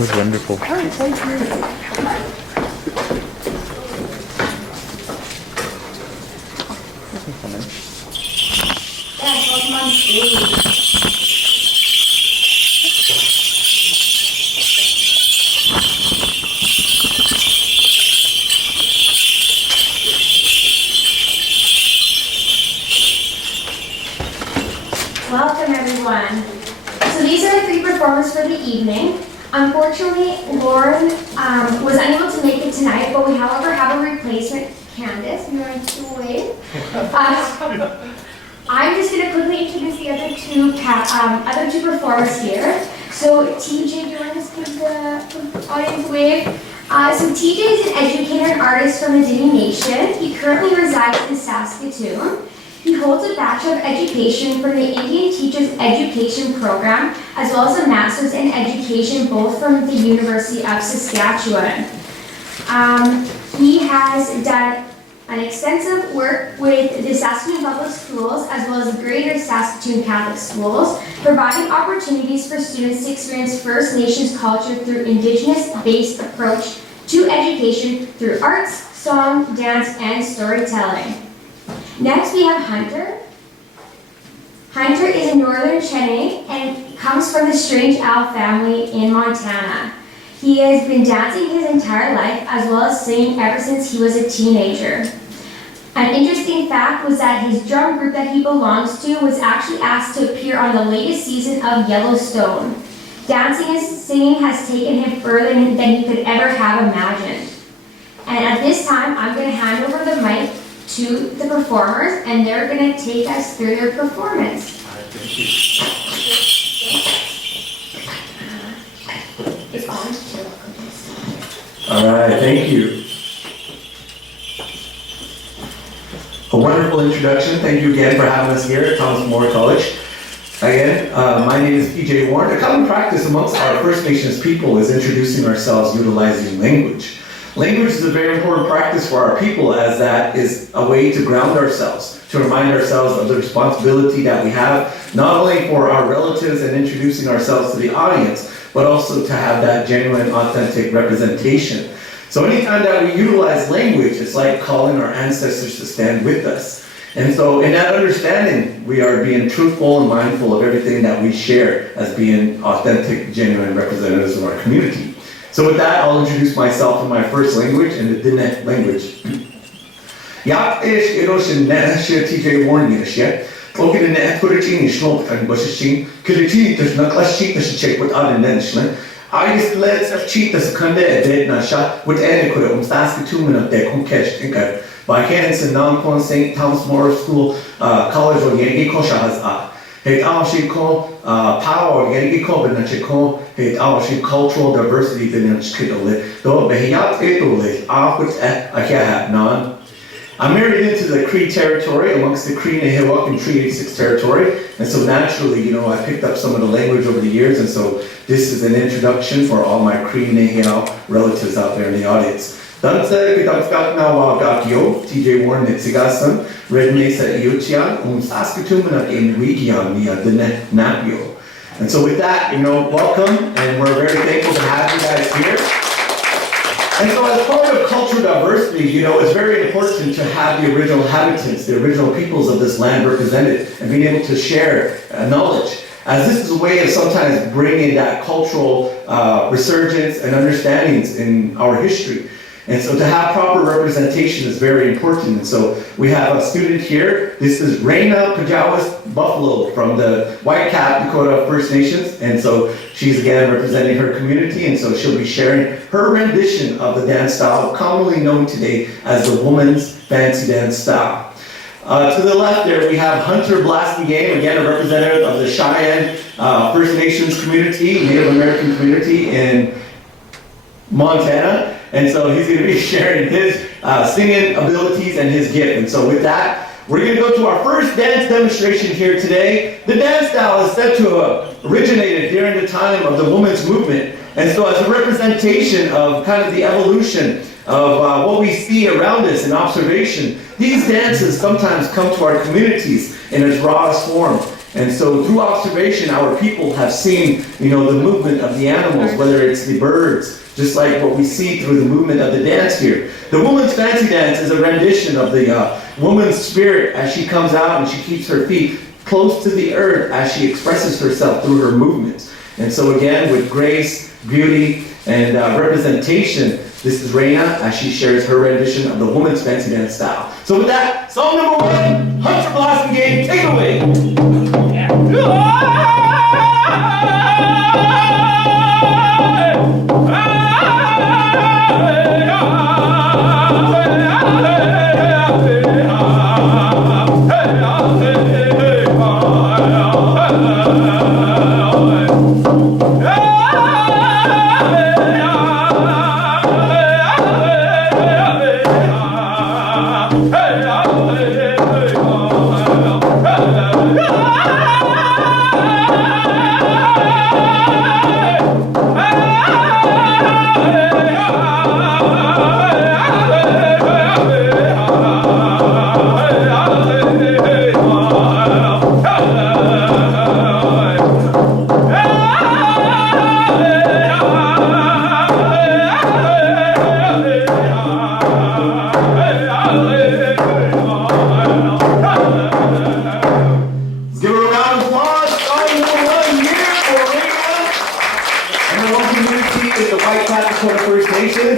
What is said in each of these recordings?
was wonderful. Oh, thank you. Yeah, welcome on stage. Welcome everyone. So these are the three performers for the evening. Unfortunately, Lauren was unable to make it tonight, but we however have a replacement, Candace. You want to wave? I'm just going to quickly introduce the other two performers here. So TJ, do you want to just give the audience a wave? So TJ is an educator and artist from the Dini Nation. He currently resides in Saskatoon. He holds a Bachelor of Education from the Indian Teachers Education Program, as well as a Master's in Education, both from the University of Saskatchewan. He has done an extensive work with the Saskatoon Public Schools, as well as Greater Saskatoon Catholic Schools, providing opportunities for students to experience First Nations culture through Indigenous-based approach to education through arts, song, dance, and storytelling. Next, we have Hunter. Hunter is a Northern Chene and comes from the Strange Owl family in Montana. He has been dancing his entire life as well as singing ever since he was a teenager. An interesting fact was that his drum group that he belongs to was actually asked to appear on the latest season of Yellowstone. Dancing and singing has taken him further than he could ever have imagined. And at this time, I'm going to hand over the mic to the performers, and they're going to take us through their performance. It's on. All right, thank you. A wonderful introduction. Thank you again for having us here at Thomas More College. Again, my name is PJ Warren. A common practice amongst our First Nations people is introducing ourselves utilizing language. Language is a very important practice for our people, as that is a way to ground ourselves, to remind ourselves of the responsibility that we have, not only for our relatives and introducing ourselves to the audience, but also to have that genuine, authentic representation. So anytime that we utilize language, it's like calling our ancestors to stand with us. And so in that understanding, we are being truthful and mindful of everything that we share as being authentic, genuine representatives of our community. So with that, I'll introduce myself in my first language, in the Diné language. Yak ish iroshin ne shir TJ Warren yirashye. Okin ne purichini shlok and bushishin. Kilichini there's not class cheat the check with other nenishlan. I just let's cheat the kande a dead na shot with any could Saskatoon of their conkesh tinker. By Candace and non-con St. Thomas More School College or Yankee Kosha has up. Hey, power, hey, cultural diversity, I'm married into the Cree territory, amongst the Cree Nehewak and Treaty 6 territory, and so naturally, I picked up some of the language over the years, and so this is an introduction for all my Cree Nehewak relatives out there in the audience. TJ Warren Nitsigasan, Red Mesa Iochian, Saskatoon in Wikian via the Napio. And so with that, welcome, and we're very thankful to have you guys here. And so as part of cultural diversity, it's very important to have the original inhabitants, the original peoples of this land represented, and being able to share knowledge. As this is a way of sometimes bringing that cultural resurgence and understandings in our history. And so to have proper representation is very important. And so we have a student here. This is Raina Pajawas Buffalo from the Whitecap Dakota First Nations. And so she's again representing her community. And so she'll be sharing her rendition of the dance style, commonly known today as the woman's fancy dance style. To the left there, we have Hunter Blastingame, again a representative of the Cheyenne First Nations community, Native American community in Montana. And so he's going to be sharing his singing abilities and his gift. And so with that, we're going to go to our first dance demonstration here today. The dance style is said to have originated during the time of the women's movement. And so as a representation of kind of the evolution of what we see around us in observation, these dances sometimes come to our communities in its rawest form. And so through observation, our people have seen, the movement of the animals, whether it's the birds, just like what we see through the movement of the dance here. The woman's fancy dance is a rendition of the woman's spirit as she comes out and she keeps her feet close to the earth as she expresses herself through her movements. And so again, with grace, beauty, and representation, this is Reina as she shares her rendition of the woman's fancy dance style. So with that, song number 1, Hunter Blossom Game, take it away.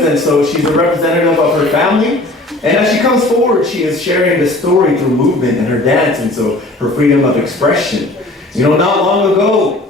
And so she's a representative of her family. And as she comes forward, she is sharing the story through movement and her dance, and so her freedom of expression. Not long ago,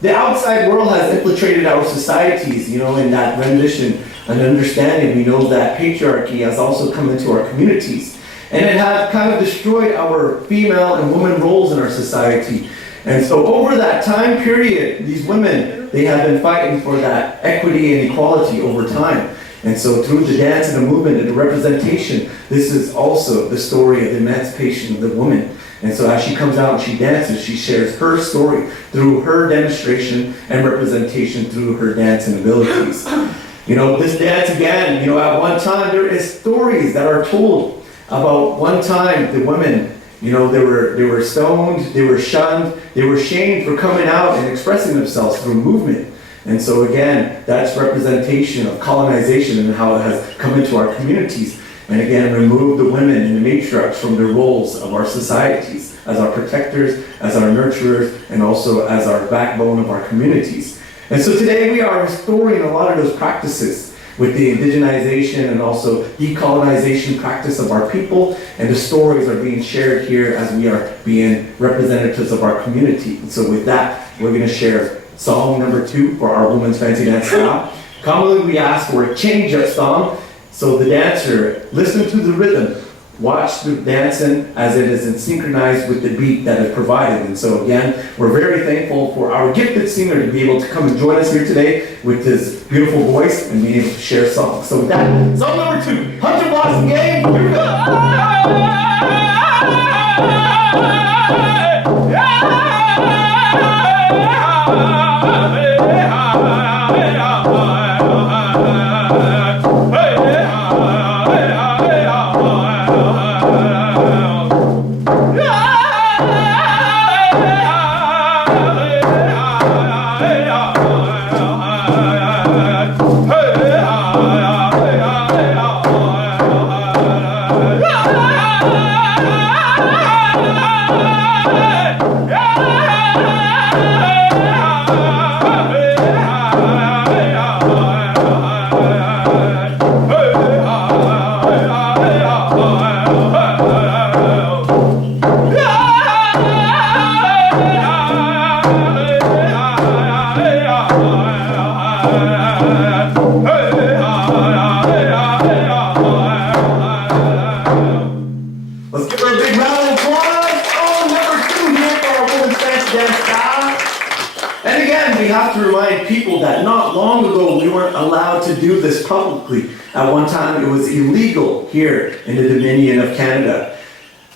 the outside world has infiltrated our societies, in that rendition and understanding. We know that patriarchy has also come into our communities. And it has kind of destroyed our female and woman roles in our society. And so over that time period, these women, they have been fighting for that equity and equality over time. And so through the dance and the movement and the representation, this is also the story of the emancipation of the woman. And so as she comes out and she dances, she shares her story through her demonstration and representation through her dance and abilities. This dance again, at one time there is stories that are told about one time the women, they were stoned, they were shunned, they were shamed for coming out and expressing themselves through movement. And so again, that's representation of colonization and how it has come into our communities. And again, remove the women and the matriarchs from their roles of our societies as our protectors, as our nurturers, and also as our backbone of our communities. And so today we are restoring a lot of those practices with the indigenization and also decolonization practice of our people, and the stories are being shared here as we are being representatives of our community. And so with that, we're going to share song number 2 for our Women's Fancy Dance style. Commonly we ask for a change-up song, so the dancer, listen to the rhythm, watch the dancing as it is synchronized with the beat that is provided. And so again, we're very thankful for our gifted singer to be able to come and join us here today with his beautiful voice and being able to share songs. So with that, song number 2, Hunter Blossom Game, here we go. Publicly. At one time, it was illegal here in the Dominion of Canada.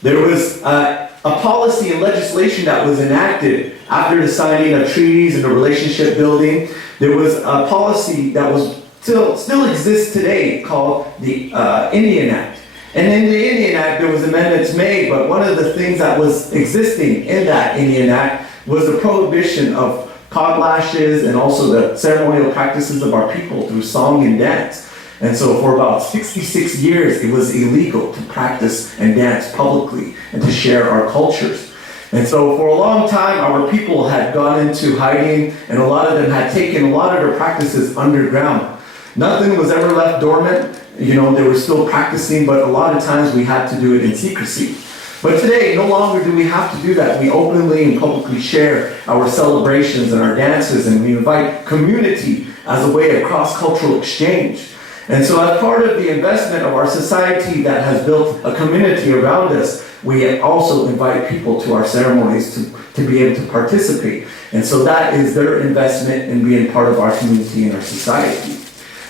There was a policy and legislation that was enacted after the signing of treaties and the relationship building. There was a policy that was still exists today called the Indian Act. And in the Indian Act, there was amendments made, but one of the things that was existing in that Indian Act was the prohibition of cock lashes and also the ceremonial practices of our people through song and dance. And so for about 66 years, it was illegal to practice and dance publicly and to share our cultures. And so for a long time, our people had gone into hiding, and a lot of them had taken a lot of their practices underground. Nothing was ever left dormant. You know, they were still practicing, but a lot of times we had to do it in secrecy. But today, no longer do we have to do that. We openly and publicly share our celebrations and our dances, and we invite community as a way of cross-cultural exchange. And so as part of the investment of our society that has built a community around us, we also invite people to our ceremonies to be able to participate. And so that is their investment in being part of our community and our society.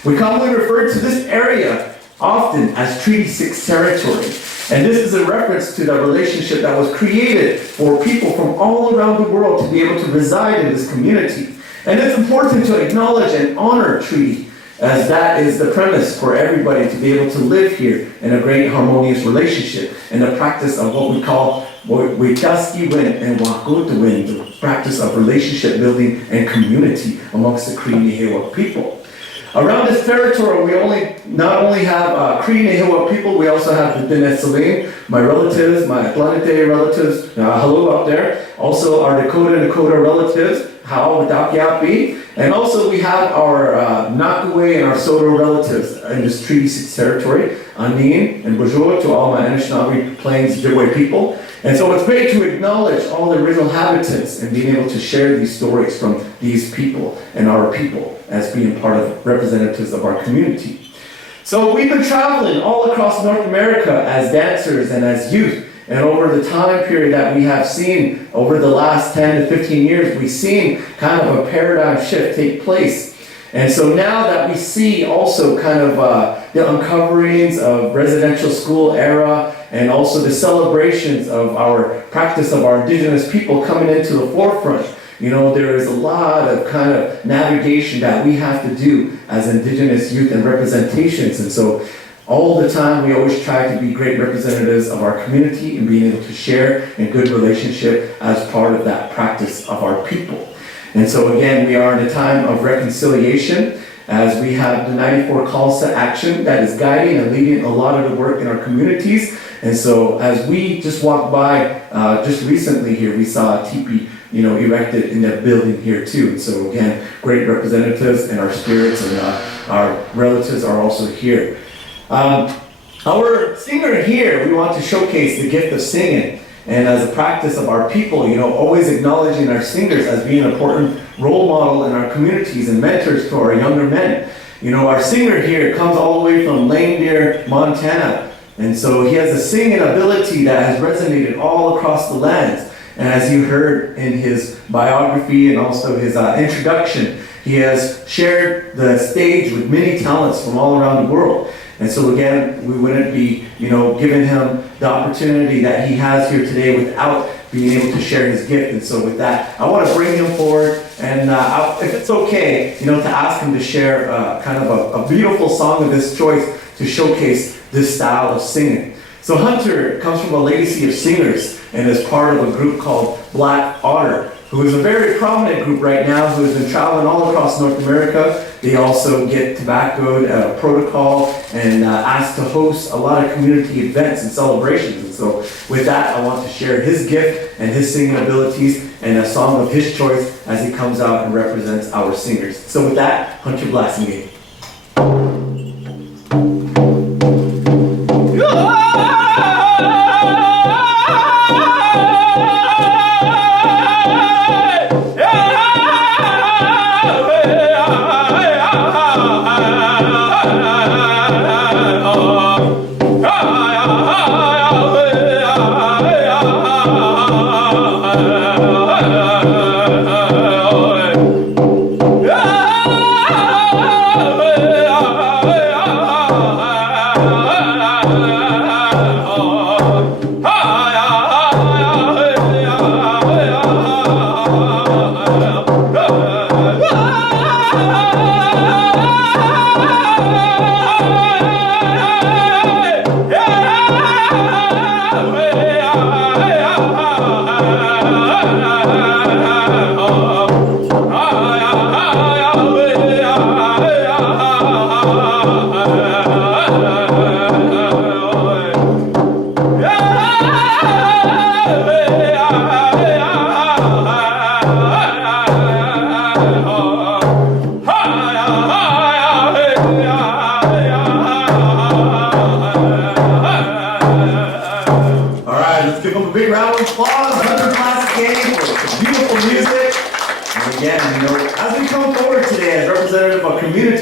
We commonly refer to this area often as Treaty 6 territory. And this is a reference to the relationship that was created for people from all around the world to be able to reside in this community. And it's important to acknowledge and honor treaty, as that is the premise for everybody to be able to live here in a great harmonious relationship and the practice of what we call Wetaski Win and Wakuta Win, the practice of relationship building and community amongst the Cree Nehiyawak people. Around this territory, we not only have Cree Nehiyawak people, we also have the Diné Saline, my relatives, my Planete relatives, hello out there. Also our Dakota relatives, How, Dakiapi. And also we have our Nakaway and our Soto relatives in this Treaty 6 territory, Anin and Bonjour to all my Anishinaabe Plains Ojibwe people. And so it's great to acknowledge all the original inhabitants and being able to share these stories from these people and our people as being part of representatives of our community. So we've been traveling all across North America as dancers and as youth. And over the time period that we have seen, over the last 10 to 15 years, we've seen kind of a paradigm shift take place. And so now that we see also kind of the uncoverings of residential school era and also the celebrations of our practice of our indigenous people coming into the forefront, you know, there is a lot of kind of navigation that we have to do as indigenous youth and representations. And so all the time, we always try to be great representatives of our community and being able to share in good relationship as part of that practice of our people. And so again, we are in a time of reconciliation as we have the 94 calls to action that is guiding and leading a lot of the work in our communities. And so as we just walked by just recently here, we saw a teepee, you know, erected in that building here too. And so again, great representatives and our spirits and our relatives are also here. Our singer here, we want to showcase the gift of singing. And as a practice of our people, you know, always acknowledging our singers as being an important role model in our communities and mentors to our younger men. You know, our singer here comes all the way from Lame Deer, Montana. And so he has a singing ability that has resonated all across the lands. And as you heard in his biography and also his introduction, he has shared the stage with many talents from all around the world. And so again, we wouldn't be, you know, giving him the opportunity that he has here today without being able to share his gift. And so with that, I want to bring him forward and if it's okay, you know, to ask him to share kind of a beautiful song of his choice to showcase this style of singing. So Hunter comes from a legacy of singers and is part of a group called Black Otter, who is a very prominent group right now who has been traveling all across North America. They also get tobaccoed protocol and asked to host a lot of community events and celebrations. And so with that, I want to share his gift and his singing abilities and a song of his choice as he comes out and represents our singers. So with that, Hunter Blassingame.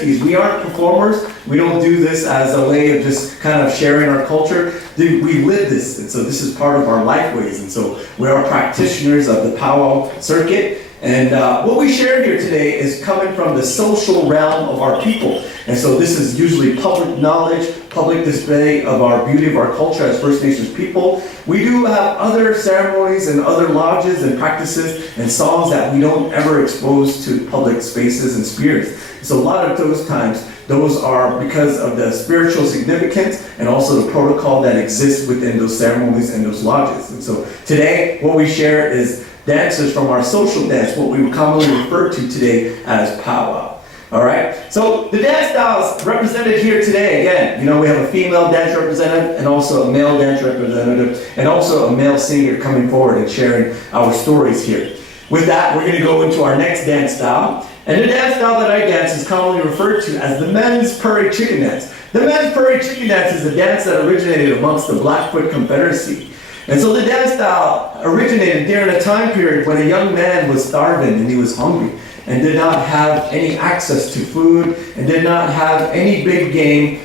communities. We aren't performers. We don't do this as a way of just kind of sharing our culture. We live this, and so this is part of our life ways. And so we are practitioners of the powwow circuit. And what we share here today is coming from the social realm of our people. And so this is usually public knowledge, public display of our beauty of our culture as First Nations people. We do have other ceremonies and other lodges and practices and songs that we don't ever expose to public spaces and spheres. So a lot of those times, those are because of the spiritual significance and also the protocol that exists within those ceremonies and those lodges. And so today, what we share is dances from our social dance, what we would commonly refer to today as powwow. All right, so the dance styles represented here today, again, we have a female dance representative and also a male dance representative and also a male singer coming forward and sharing our stories here. With that, we're going to go into our next dance style. And the dance style that I dance is commonly referred to as the men's Prairie chicken dance. The men's Prairie chicken dance is a dance that originated amongst the Blackfoot Confederacy. And so the dance style originated during a time period when a young man was starving and he was hungry and did not have any access to food and did not have any big game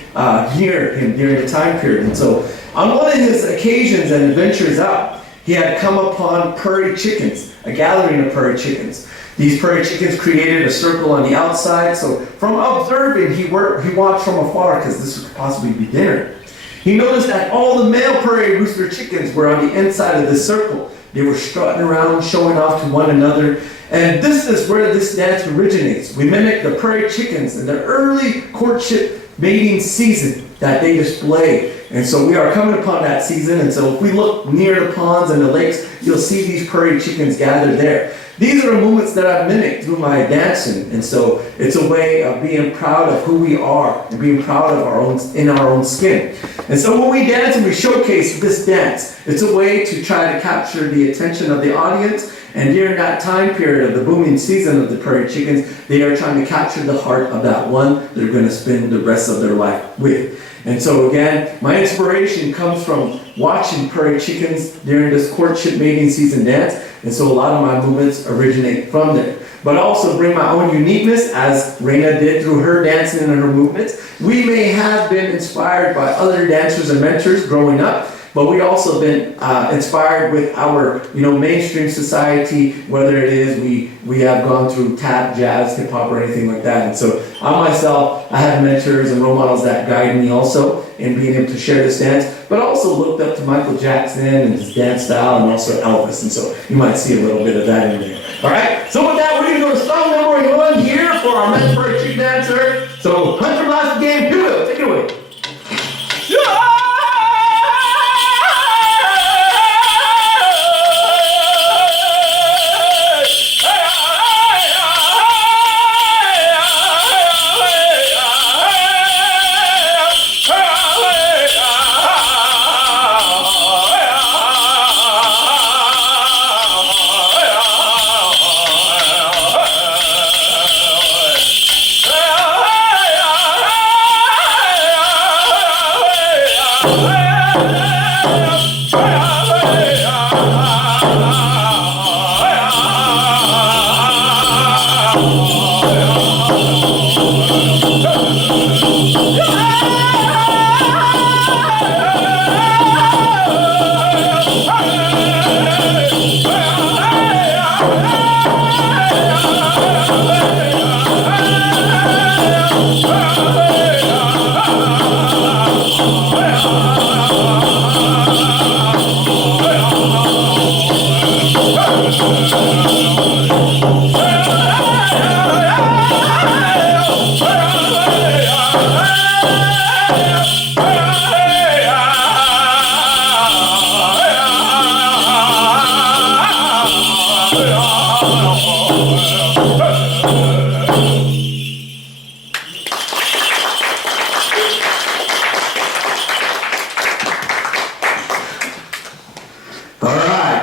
near him during the time period. And so on one of his occasions and adventures out, he had come upon prairie chickens, a gathering of prairie chickens. These prairie chickens created a circle on the outside, so from observing, he watched from afar because this could possibly be dinner. He noticed that all the male prairie rooster chickens were on the inside of this circle. They were strutting around, showing off to one another. And this is where this dance originates. We mimic the prairie chickens in the early courtship mating season that they display. And so we are coming upon that season. And so if we look near the ponds and the lakes, you'll see these prairie chickens gathered there. These are the moments that I've mimicked through my dancing. And so it's a way of being proud of who we are and being proud of our own skin. And so when we dance and we showcase this dance, it's a way to try to capture the attention of the audience. And during that time period of the booming season of the prairie chickens, they are trying to capture the heart of that one they're going to spend the rest of their life with. And so again, my inspiration comes from watching prairie chickens during this courtship mating season dance. And so a lot of my movements originate from there. But I also bring my own uniqueness, as Raina did through her dancing and her movements. We may have been inspired by other dancers and mentors growing up, but we also been inspired with our, mainstream society, whether it is we have gone through tap, jazz, hip hop, or anything like that. And so I myself, I have mentors and role models that guide me also in being able to share this dance, but also looked up to Michael Jackson and his dance style and also Elvis. And so you might see a little bit of that in there. All right, so with that, we're going to go to song number 1 here for our men's Prairie chicken dancer. So Hunt from Last Game, do it, take it away. Yeah!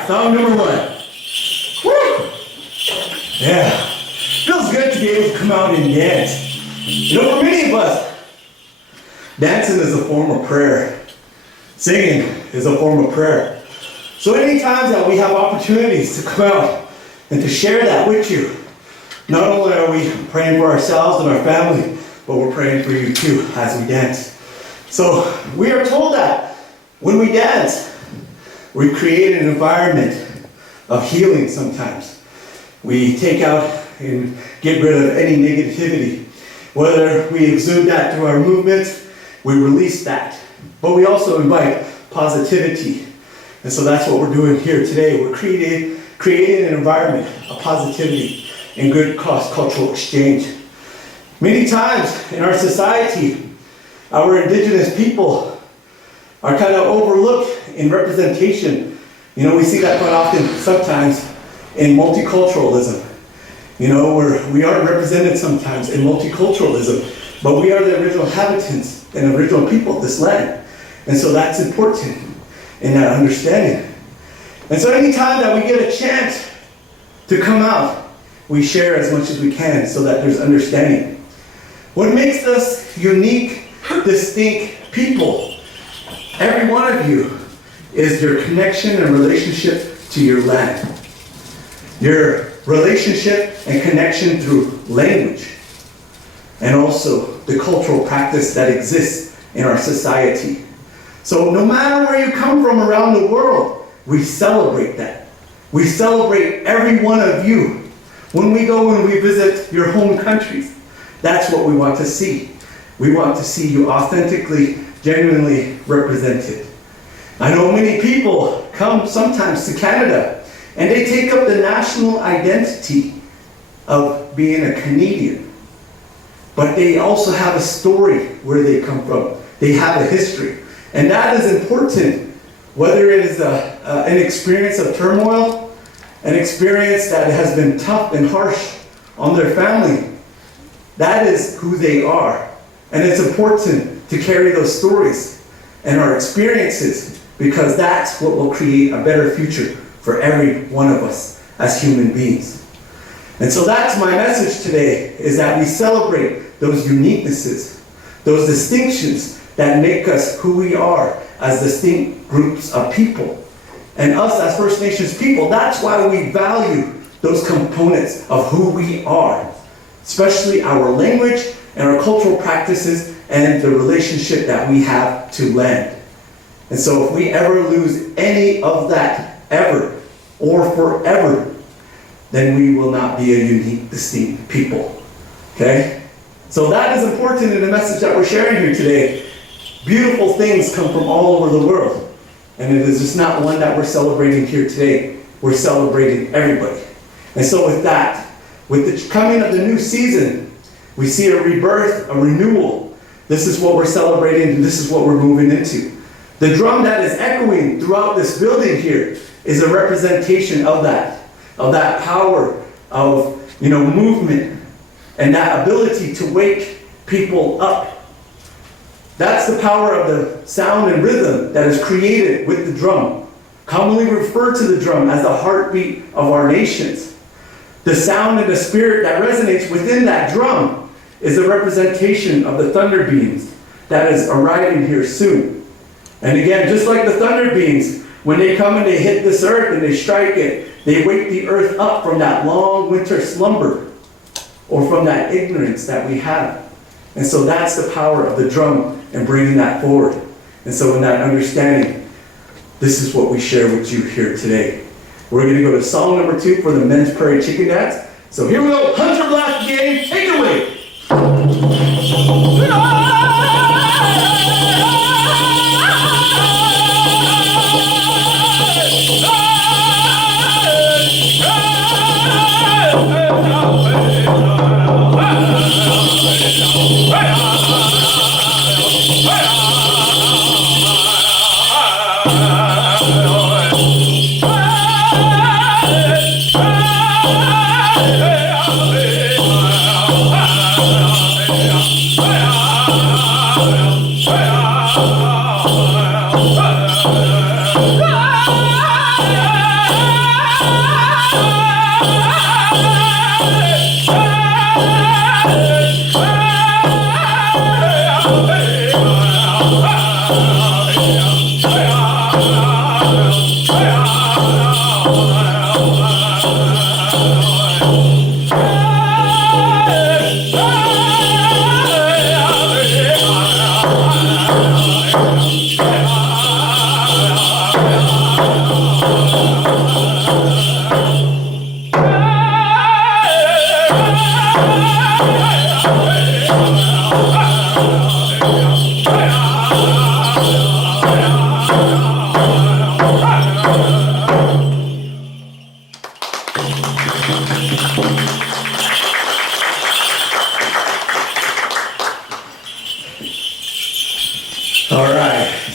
Song number 1. Woo! Yeah. Feels good to be able to come out and dance. For many of us, dancing is a form of prayer. Singing is a form of prayer. So any times that we have opportunities to come out and to share that with you, not only are we praying for ourselves and our family, but but we're praying for you too as we dance. So we are told that when we dance, we create an environment of healing sometimes. We take out and get rid of any negativity. Whether we exude that through our movements, we release that. But we also invite positivity. And so that's what we're doing here today. We're creating an environment of positivity and good cross-cultural exchange. Many times in our society, our indigenous people are kind of overlooked in representation. You know, we see that quite often sometimes in multiculturalism. You know, we aren't represented sometimes in multiculturalism, but we are the original inhabitants and original people of this land. And so that's important in that understanding. And so anytime that we get a chance to come out, we share as much as we can so that there's understanding. What makes us unique, distinct people, every one of you, is your connection and relationship to your land. Your relationship and connection through language, and also the cultural practice that exists in our society. So no matter where you come from around the world, we celebrate that. We celebrate every one of you. When we go and we visit your home countries, that's what we want to see. We want to see you authentically, genuinely represented. I know many people come sometimes to Canada and they take up the national identity of being a Canadian. But they also have a story where they come from. They have a history. And that is important, whether it is an experience of turmoil, an experience that has been tough and harsh on their family. That is who they are. And it's important to carry those stories and our experiences, because that's what will create a better future for every one of us as human beings. And so that's my message today, is that we celebrate those uniquenesses, those distinctions that make us who we are as distinct groups of people. And us as First Nations people, that's why we value those components of who we are, especially our language and our cultural practices and the relationship that we have to land. And so if we ever lose any of that, ever or forever, then we will not be a unique, distinct people. Okay? So that is important in the message that we're sharing here today. Beautiful things come from all over the world. And it is just not one that we're celebrating here today. We're celebrating everybody. And so with that, with the coming of the new season, we see a rebirth, a renewal. This is what we're celebrating, and this is what we're moving into. The drum that is echoing throughout this building here is a representation of that power of, movement and that ability to wake people up. That's the power of the sound and rhythm that is created with the drum. Commonly referred to the drum as the heartbeat of our nations. The sound and the spirit that resonates within that drum is a representation of the thunder beings that is arriving here soon. And again, just like the thunder beings, when they come and they hit this earth and they strike it, they wake the earth up from that long winter slumber or from that ignorance that we have. And so that's the power of the drum and bringing that forward. And so in that understanding, this is what we share with you here today. We're going to go to song number 2 for the men's Prairie Chicken Dance. So here we go, Hunter Blast Game, take it away.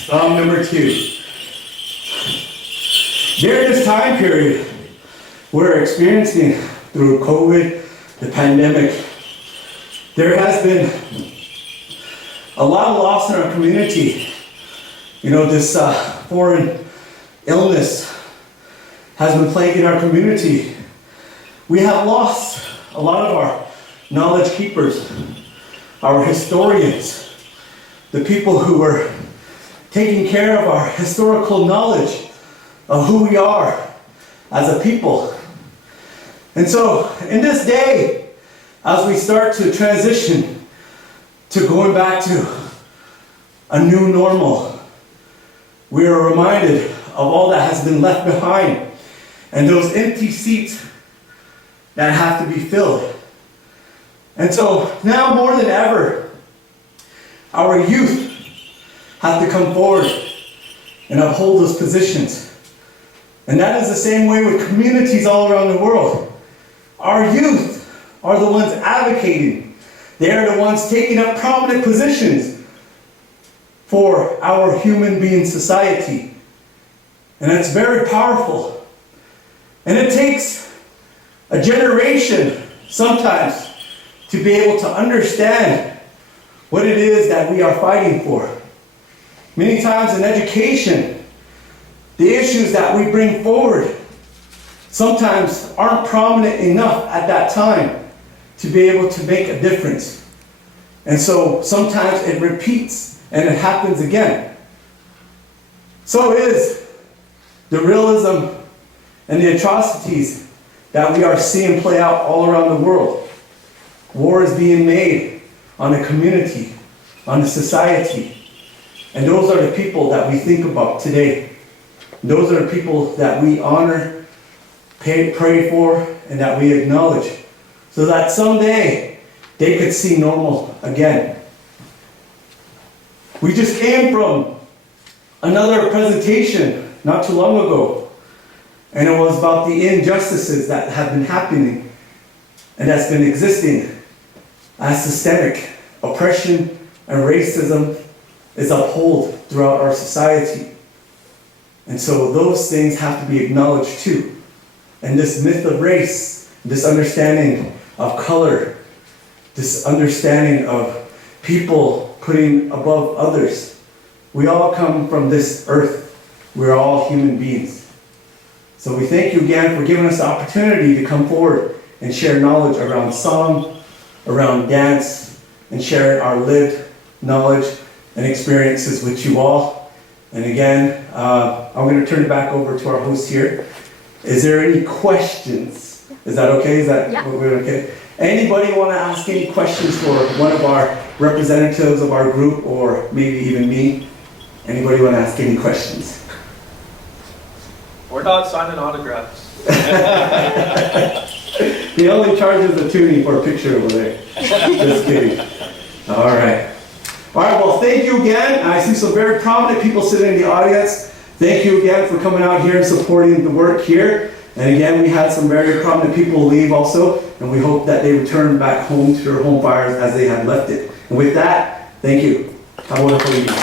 Psalm number 2. During this time period we're experiencing through COVID, the pandemic, there has been a lot of loss in our community. You know, this foreign illness has been plaguing our community. We have lost a lot of our knowledge keepers, our historians, the people who were taking care of our historical knowledge of who we are as a people. And so, in this day, as we start to transition to going back to a new normal, we are reminded of all that has been left behind and those empty seats that have to be filled. And so now more than ever, our youth have to come forward and uphold those positions. And that is the same way with communities all around the world. Our youth are the ones advocating. They are the ones taking up prominent positions for our human being society. And it's very powerful. And it takes a generation sometimes to be able to understand what it is that we are fighting for. Many times in education, the issues that we bring forward sometimes aren't prominent enough at that time to be able to make a difference. And so sometimes it repeats and it happens again. So is the realism and the atrocities that we are seeing play out all around the world. War is being made on the community, on the society. And those are the people that we think about today. Those are the people that we honor, pray for, and that we acknowledge, so that someday they could see normal again. We just came from another presentation not too long ago, and it was about the injustices that have been happening and that's been existing as systemic oppression and racism is upheld throughout our society. And so those things have to be acknowledged too. And this myth of race, this understanding of color, this understanding of people putting above others, we all come from this earth. We're all human beings. So we thank you again for giving us the opportunity to come forward and share knowledge around song, around dance, and share our lived knowledge and experiences with you all. And again, I'm going to turn it back over to our host here. Is there any questions? Is that okay? Is that what we're okay? Anybody want to ask any questions for one of our representatives of our group, or maybe even me? Anybody want to ask any questions? We're not signing autographs. He only charges a toonie for a picture over there. Just kidding. All right. All right, well, thank you again. I see some very prominent people sitting in the audience. Thank you again for coming out here and supporting the work here. And again, we had some very prominent people leave also, and we hope that they return back home to their home fires as they had left it. And with that, thank you. Have a wonderful evening.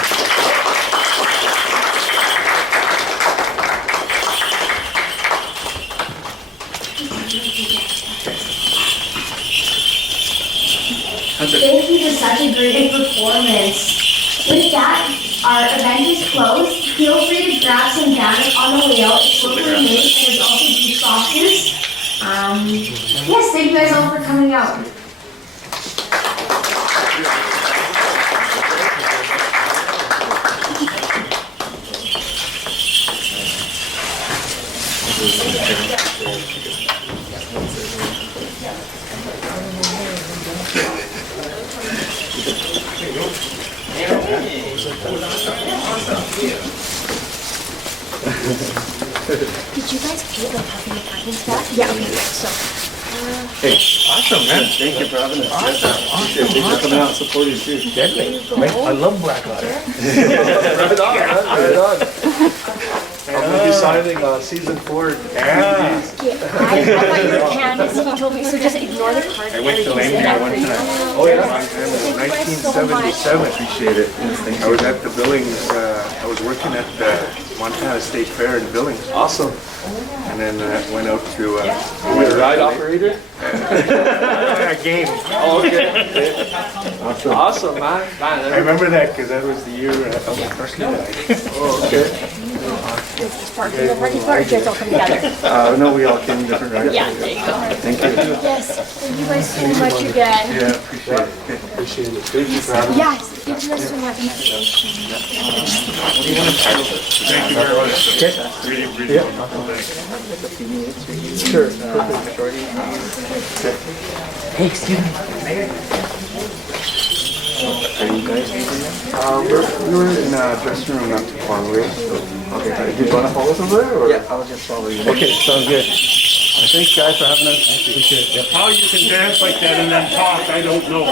Thank you for such a great performance. With that, our event is closed. Feel free to grab some donuts on the way out. It's locally made, and there's also juice boxes. Yes, thank you guys all for coming out. Did you guys pay the parking spot? Yeah, okay, so. Hey, Awesome, man. thank you for having us. Awesome. Thanks for coming out and supporting too. Deadly. I love black otter. Right on, right on. I'm going to be signing season 4. Yeah. I thought you were Candace, he told me, so just ignore the card. I went to Lane there one time. Oh yeah, and 1977. Appreciate it. I was at the Billings. I was was working at the Montana State Fair in Billings. Awesome. And then went out to... You a ride operator? a game. Oh, okay. Awesome, man. I remember that because that was the year Elvis Presley died. Oh, okay. Parking or you guys all come together? No, we all came different rides. Yeah, there you go. Thank you. Yes, thank you guys so much again. Yeah, appreciate it. Okay. Appreciate it. Thank you for having me. Yes, thank you guys so much. Thank you very much. Okay. Really, really Sure. Hey, excuse me. Are you guys we were in a dressing room not too far away. okay? Do you want to follow us over there? Or? Yeah, I'll just follow you. Okay, sounds good. Thanks, guys, for having us. Appreciate it. How you can dance like that and then talk, I don't know.